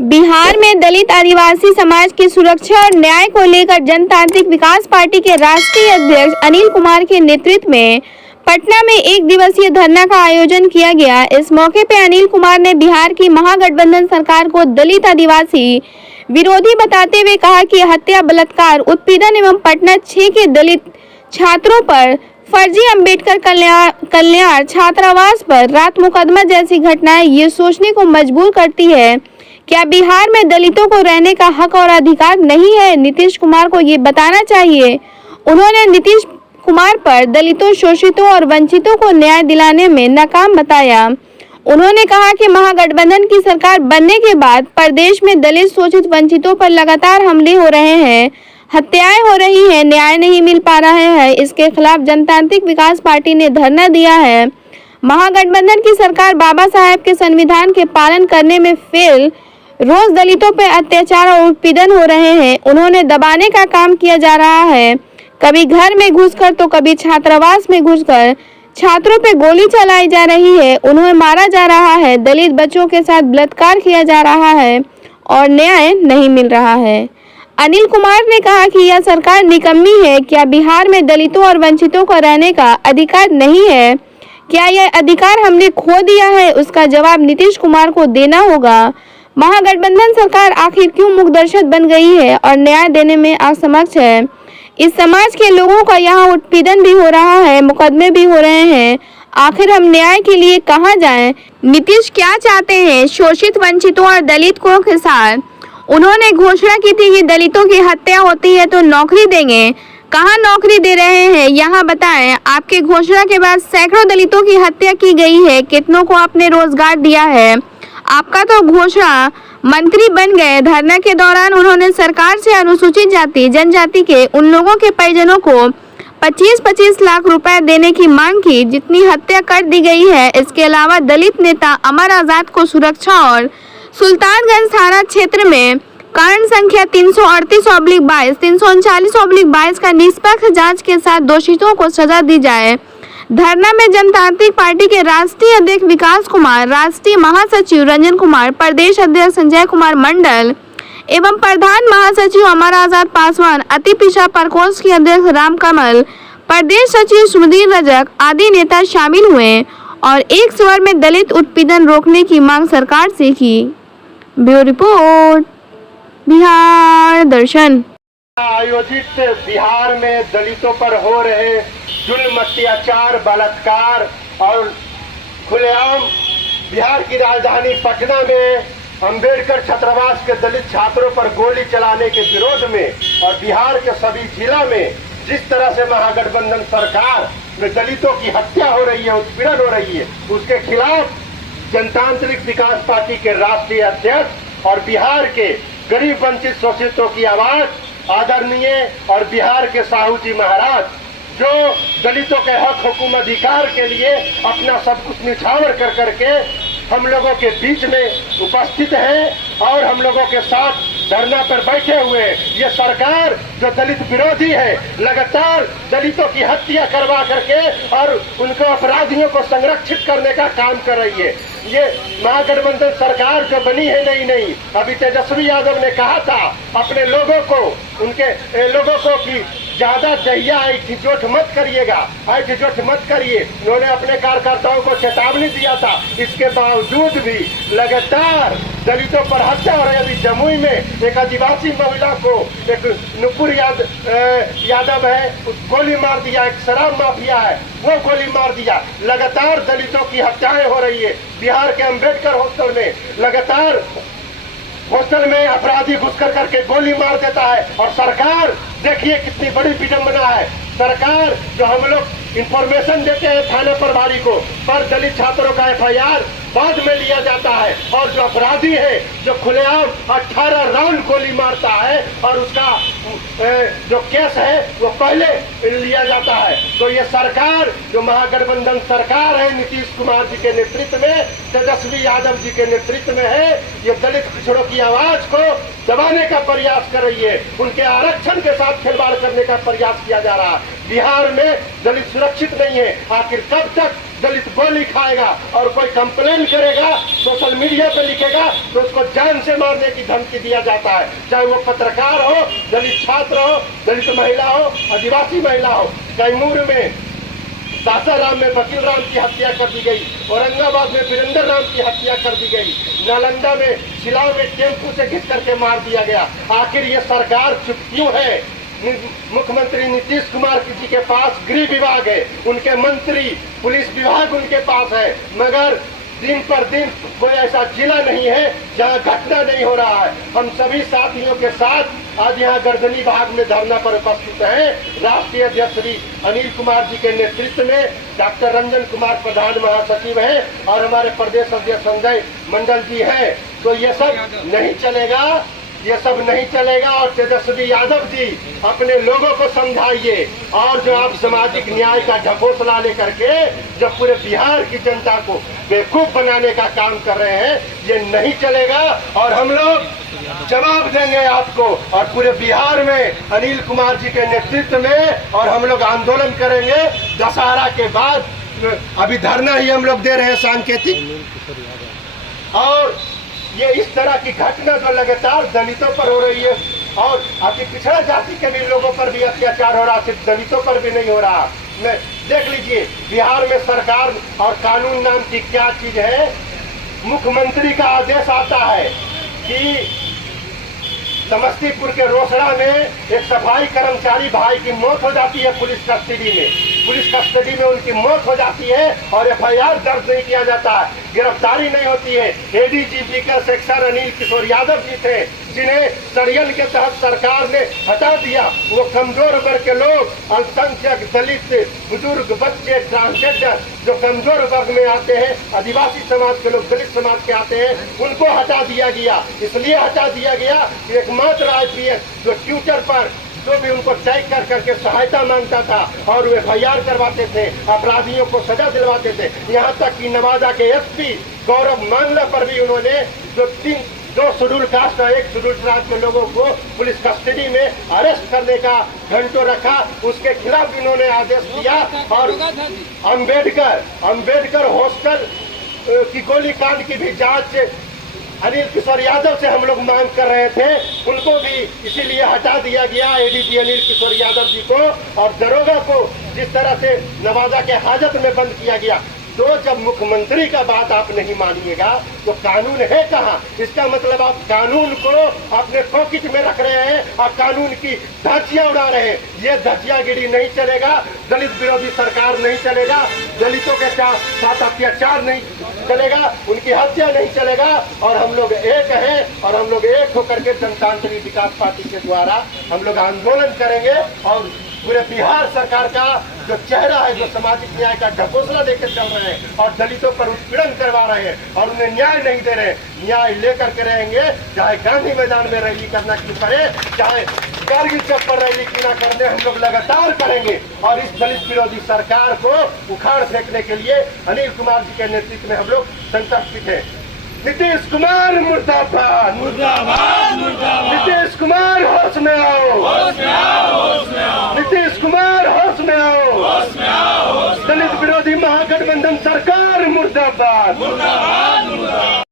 बिहार में दलित आदिवासी समाज की सुरक्षा और न्याय को लेकर जनतांत्रिक विकास पार्टी के राष्ट्रीय अध्यक्ष अनिल कुमार के नेतृत्व में पटना में एक दिवसीय धरना का आयोजन किया गया। इस मौके पर अनिल कुमार ने बिहार की महागठबंधन सरकार को दलित आदिवासी विरोधी बताते हुए कहा कि हत्या, बलात्कार, उत्पीड़न एवं पटना 6 के दलित छात्रों पर फर्जी अंबेडकर कल्याण छात्रावास पर रात मुकदमा जैसी घटनाएं ये सोचने को मजबूर करती है, क्या बिहार में दलितों को रहने का हक और अधिकार नहीं है? नीतीश कुमार को ये बताना चाहिए। उन्होंने नीतीश कुमार पर दलितों, शोषितों और वंचितों को न्याय दिलाने में नाकाम बताया। उन्होंने कहा कि महागठबंधन की सरकार बनने के बाद प्रदेश में दलित, शोषित, वंचितों पर लगातार हमले हो रहे हैं, हत्याएं हो रही हैं, न्याय नहीं मिल पा रहा है। इसके खिलाफ जनतांत्रिक विकास पार्टी ने धरना दिया है। महागठबंधन की सरकार बाबा साहेब के संविधान के पालन करने में फेल, रोज दलितों पर अत्याचार और उत्पीड़न हो रहे हैं, उन्होंने दबाने का काम किया जा रहा है। कभी घर में घुसकर तो कभी छात्रावास में घुसकर छात्रों पे गोली चलाई जा रही है, उन्हें मारा जा रहा है, दलित बच्चों के साथ बलात्कार किया जा रहा है और न्याय नहीं मिल रहा है। अनिल कुमार ने कहा कि यह सरकार निकम्मी है। क्या बिहार में दलितों और वंचितों को रहने का अधिकार नहीं है? क्या यह अधिकार हमने खो दिया है? उसका जवाब नीतीश कुमार को देना होगा। महागठबंधन सरकार आखिर क्यों मूकदर्शक बन गई है और न्याय देने में असमर्थ है? इस समाज के लोगों का यहाँ उत्पीड़न भी हो रहा है, मुकदमे भी हो रहे हैं, आखिर हम न्याय के लिए कहाँ जाएं? नीतीश क्या चाहते हैं शोषित, वंचितों और दलितों के साथ? उन्होंने घोषणा की थी कि दलितों की हत्या होती है तो नौकरी देंगे, कहाँ नौकरी दे रहे हैं यहाँ बताएं। आपके घोषणा के बाद सैकड़ों दलितों की हत्या की गई है, कितनों को आपने रोजगार दिया है? आपका तो घोषणा मंत्री बन गए। धरना के दौरान उन्होंने सरकार से अनुसूचित जाति जनजाति के उन लोगों के परिजनों को 25-25 लाख रुपए देने की मांग की जितनी हत्या कर दी गई है। इसके अलावा दलित नेता अमर आजाद को सुरक्षा और सुल्तानगंज थाना क्षेत्र में कांड संख्या 338/22, 339/22 का निष्पक्ष जांच के साथ दोषियों को सजा दी जाए। धरना में जनतांत्रिक पार्टी के राष्ट्रीय अध्यक्ष विकास कुमार, राष्ट्रीय महासचिव रंजन कुमार, प्रदेश अध्यक्ष संजय कुमार मंडल एवं प्रधान महासचिव अमर आजाद पासवान, अति पिछड़ा प्रकोष्ठ के अध्यक्ष राम कमल, प्रदेश सचिव सुधीर रजक आदि नेता शामिल हुए और एक स्वर में दलित उत्पीड़न रोकने की मांग सरकार से की। ब्यूरो रिपोर्ट, बिहार दर्शन। आयोजित बिहार में दलितों पर हो रहे जुल्म, अत्याचार, बलात्कार और खुलेआम बिहार की राजधानी पटना में अंबेडकर छात्रावास के दलित छात्रों पर गोली चलाने के विरोध में और बिहार के सभी जिला में जिस तरह से महागठबंधन सरकार में दलितों की हत्या हो रही है, उत्पीड़न हो रही है, उसके खिलाफ जनतांत्रिक विकास पार्टी के राष्ट्रीय अध्यक्ष और बिहार के गरीब, वंचित, शोषितों की आवाज आदरणीय और बिहार के साहू जी महाराज जो दलितों के हक, हुकूम, अधिकार के लिए अपना सब कुछ निछावर कर करके हम लोगों के बीच में उपस्थित हैं और हम लोगों के साथ धरना पर बैठे हुए। ये सरकार जो दलित विरोधी है, लगातार दलितों की हत्या करवा करके और उनको अपराधियों को संरक्षित करने का काम कर रही है। ये महागठबंधन सरकार जो बनी है नहीं, अभी तेजस्वी यादव ने कहा था अपने लोगों को, उनके लोगों को कि ज्यादा दहिया ठिठोठ मत करिएगा, ठिठोठ मत करिए। उन्होंने अपने कार्यकर्ताओं को चेतावनी दिया था। इसके बावजूद भी लगातार दलितों पर हत्या हो रही है। अभी जमुई में एक आदिवासी महिला को एक नुपुर यादव है, गोली मार दिया। एक शराब माफिया है, वो गोली मार दिया। लगातार दलितों की हत्याएं हो रही है। बिहार के अंबेडकर हॉस्टल में लगातार हॉस्टल में अपराधी घुस कर करके गोली मार देता है और सरकार देखिए कितनी बड़ी विडंबना है। सरकार जो हम लोग इंफॉर्मेशन देते हैं थाना प्रभारी को, पर दलित छात्रों का FIR बाद में लिया जाता है और जो अपराधी है जो खुलेआम 18 राउंड गोली मारता है और उसका जो केस है वो पहले लिया जाता है। तो ये सरकार जो महागठबंधन सरकार है नीतीश कुमार जी के नेतृत्व में, तेजस्वी यादव जी के नेतृत्व में है, ये दलित पिछड़ों की आवाज को दबाने का प्रयास कर रही है। उनके आरक्षण के साथ खिलवाड़ करने का प्रयास किया जा रहा है। बिहार में दलित सुरक्षित नहीं है। आखिर कब तक दलित बोली खाएगा और कोई कंप्लेन करेगा, सोशल मीडिया पे लिखेगा तो उसको जान से मारने की धमकी दिया जाता है। चाहे वो पत्रकार हो, दलित छात्र हो, दलित महिला हो, आदिवासी महिला हो। कैमूर में, सासाराम में वकील राम की हत्या कर दी गई, औरंगाबाद में वीरेंद्र राम की हत्या कर दी गई, नालंदा में सिलाव में टेम्पू से घिस करके मार दिया गया। आखिर ये सरकार चुप क्यों है? मुख्यमंत्री नीतीश कुमार जी के पास गृह विभाग है, उनके मंत्री, पुलिस विभाग उनके पास है, मगर दिन पर दिन कोई ऐसा जिला नहीं है जहां घटना नहीं हो रहा है। हम सभी साथियों के साथ आज यहाँ गर्दनी भाग में धरना पर उपस्थित हैं। राष्ट्रीय अध्यक्ष श्री अनिल कुमार जी के नेतृत्व में डॉक्टर रंजन कुमार प्रधान महासचिव हैं और हमारे प्रदेश अध्यक्ष संजय मंडल जी हैं। तो ये सब नहीं चलेगा, ये सब नहीं चलेगा। और तेजस्वी यादव जी अपने लोगों को समझाइए, और जो आप सामाजिक न्याय का ढकोसला लेकर के जब पूरे बिहार की जनता को बेवकूफ बनाने का काम कर रहे हैं, ये नहीं चलेगा। और हम लोग जवाब देंगे आपको, और पूरे बिहार में अनिल कुमार जी के नेतृत्व में, और हम लोग आंदोलन करेंगे दशहरा के बाद। अभी धरना ही हम लोग दे रहे हैं सांकेतिक। और ये इस तरह की घटना जो लगातार दलितों पर हो रही है, और अति पिछड़ा जाति के भी लोगों पर भी अत्याचार हो रहा, सिर्फ दलितों पर भी नहीं हो रहा। मैं देख लीजिए बिहार में सरकार और कानून नाम की क्या चीज है। मुख्यमंत्री का आदेश आता है कि समस्तीपुर के रोसड़ा में एक सफाई कर्मचारी भाई की मौत हो जाती है पुलिस कस्टडी में। पुलिस कस्टडी में उनकी मौत हो जाती है और एफआईआर दर्ज नहीं किया जाता है, गिरफ्तारी नहीं होती है। एडीजीपी का सेक्शन अनिल किशोर यादव जी थे, जिन्हें षड्यंत्र के तहत सरकार ने हटा दिया। वो कमजोर वर्ग के लोग, अल्पसंख्यक, दलित, बुजुर्ग, बच्चे, ट्रांसजेंडर जो कमजोर वर्ग में आते हैं, आदिवासी समाज के लोग, दलित समाज के आते हैं, उनको हटा दिया गया। इसलिए हटा दिया गया कि एकमात्र आईपीएस जो ट्विटर पर जो भी उनको चेक कर करके सहायता मांगता था और वो एफआईआर करवाते थे, अपराधियों को सजा दिलवाते थे। यहाँ तक कि नवादा के एसपी गौरव मांगला पर भी उन्होंने जो 2 शेड्यूल कास्ट और 1 शेड्यूल ट्राइब के लोगों को पुलिस कस्टडी में अरेस्ट करने का घंटों रखा, उसके खिलाफ इन्होंने आदेश दिया। और अंबेडकर हॉस्टल की गोलीकांड की भी जांच अनिल किशोर यादव से हम लोग मांग कर रहे थे, उनको भी इसीलिए हटा दिया गया, एडीजी अनिल किशोर यादव जी को। और दरोगा को जिस तरह से नवादा के हाजत में बंद किया गया, तो जब मुख्यमंत्री का बात आप नहीं मानिएगा तो कानून है कहाँ? इसका मतलब आप कानून को अपने पॉकेट में रख रहे हैं और कानून की धज्जियां उड़ा रहे हैं। ये धज्जियागिरी नहीं चलेगा, दलित विरोधी सरकार नहीं चलेगा, दलितों के साथ अत्याचार नहीं चलेगा, उनकी हत्या नहीं चलेगा। और हम लोग एक हैं, और हम लोग एक होकर के जनतांत्रिक विकास पार्टी के द्वारा हम लोग आंदोलन करेंगे। और पूरे बिहार सरकार का जो चेहरा है, जो सामाजिक न्याय का ढकोसला लेकर चल रहे हैं और दलितों पर उत्पीड़न करवा रहे हैं और उन्हें न्याय नहीं दे रहे, न्याय लेकर के रहेंगे। चाहे गांधी मैदान में रैली करना क्यों पड़े, चाहे कारगिल चौक पर रैली क्यों ना करने, हम लोग लगातार करेंगे। और इस दलित विरोधी सरकार को उखाड़ फेंकने के लिए अनिल कुमार जी के नेतृत्व में हम लोग संकल्पित हैं। नीतीश कुमार मुर्दाबाद, मुर्दाबाद, मुर्दाबाद। नीतीश कुमार होश में आओ, होश में आओ, होश में आओ। नीतीश कुमार होश में आओ, होश में आओ। दलित विरोधी महागठबंधन सरकार मुर्दाबाद, मुर्दाबाद, मुर्दाबाद।